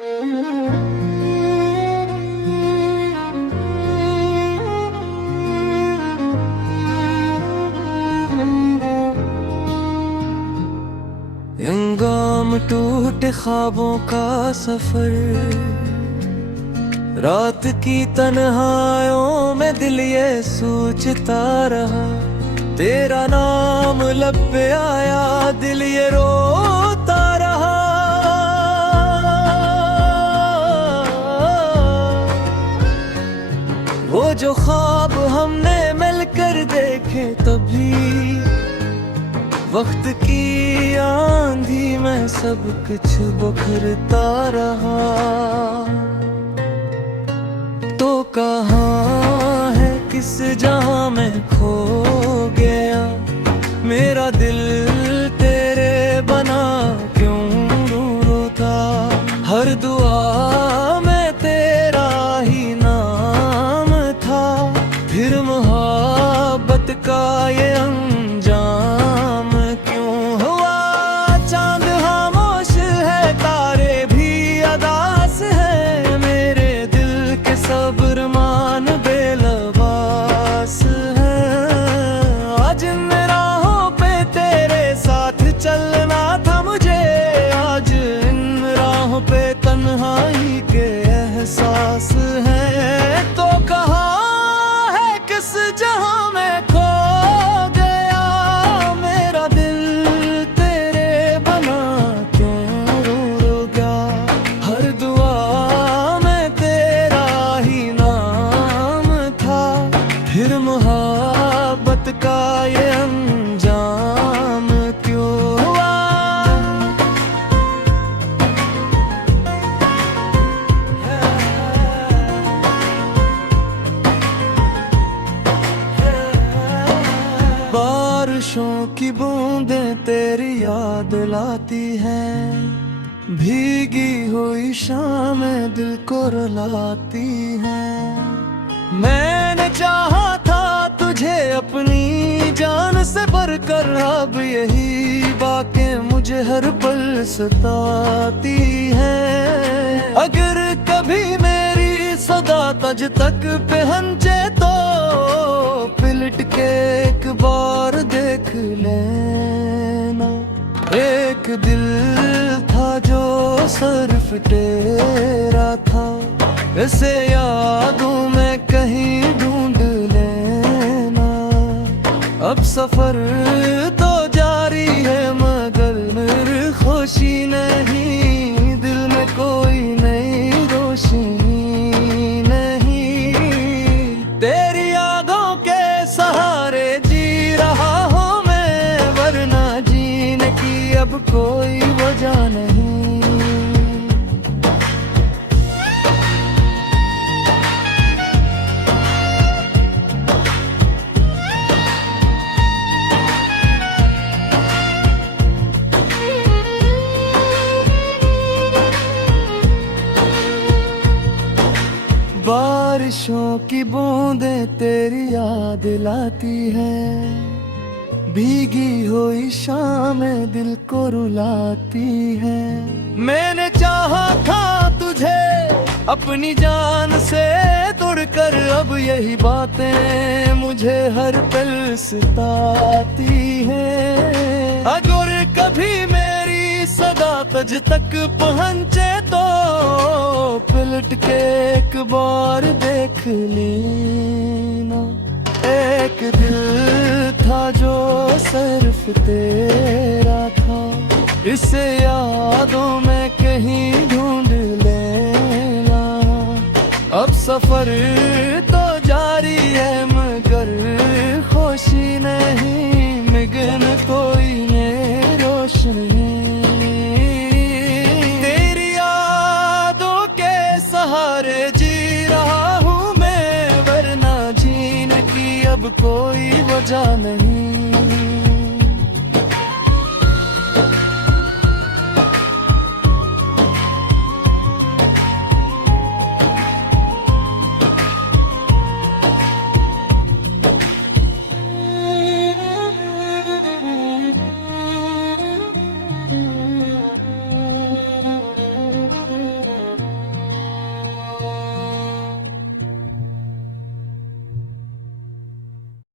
अंगाम टूटे ख्वाबों का सफर, रात की तन्हाइयों में दिल ये सोचता रहा, तेरा नाम लब पे आया दिल ये रोता रहा। वो जो ख्वाब हमने मिलकर देखे तभी, वक्त की आंधी में सब कुछ बिखरता रहा। तो कहाँ है किस जहां में खो गया, मेरा दिल तेरे बना क्यों रोता। हर दुआ में तेरा ही नाम था, फिर मोहब्बत का ये अंजाम क्यों हुआ। चांद खामोश है, तारे भी अदास है, मेरे दिल के सब्र मान बेलबास है। आज इन राहों पे तेरे साथ चलना था मुझे, आज इन राहों पे तन्हाई के एहसास है। तो कहाँ है किस जहां में खो गया, मेरा दिल तेरे बना क्यों रो गया। हर दुआ में तेरा ही नाम था, फिर मोहब्बत का ये अंजाम क्यों हुआ। बारिशों की बूंदें तेरी याद लाती हैं, भीगी हुई शामें दिल को रुलाती हैं। मैंने चाहा था तुझे अपनी जान से बढ़कर, अब यही बातें मुझे हर पल सताती हैं। अगर कभी मेरी सदा तुझ तक पहुंचे तो पलट के एक बार देख लेना। एक दिल था जो सिर्फ तेरा था, इसे यादों में कहीं ढूंढ लेना। अब सफर तो जारी है मगर मेरी खुशी नहीं, दिल में कोई नई रोशनी नहीं। तेरी यादों के सहारे जी रहा हूँ मैं, वरना जीने की अब कोई वजह नहीं। बारिशों की बूंदें तेरी याद लाती हैं, भीगी हुई शामें दिल को रुलाती हैं। मैंने चाहा था तुझे अपनी जान से तोड़कर, अब यही बातें मुझे हर पल सताती हैं। अगर कभी मेरी सदा तुझ तक पहुंचे तो पलट के एक बार देख लेना। एक दिल था जो सिर्फ तेरा था, इसे यादों में कहीं ढूंढ लेना। अब सफर तो जारी है मगर खुशी नहीं, मगन कोई नहीं रोशनी। तेरी यादों के सहारे जी रहा हूँ मैं, वरना जीने की अब कोई वजह नहीं।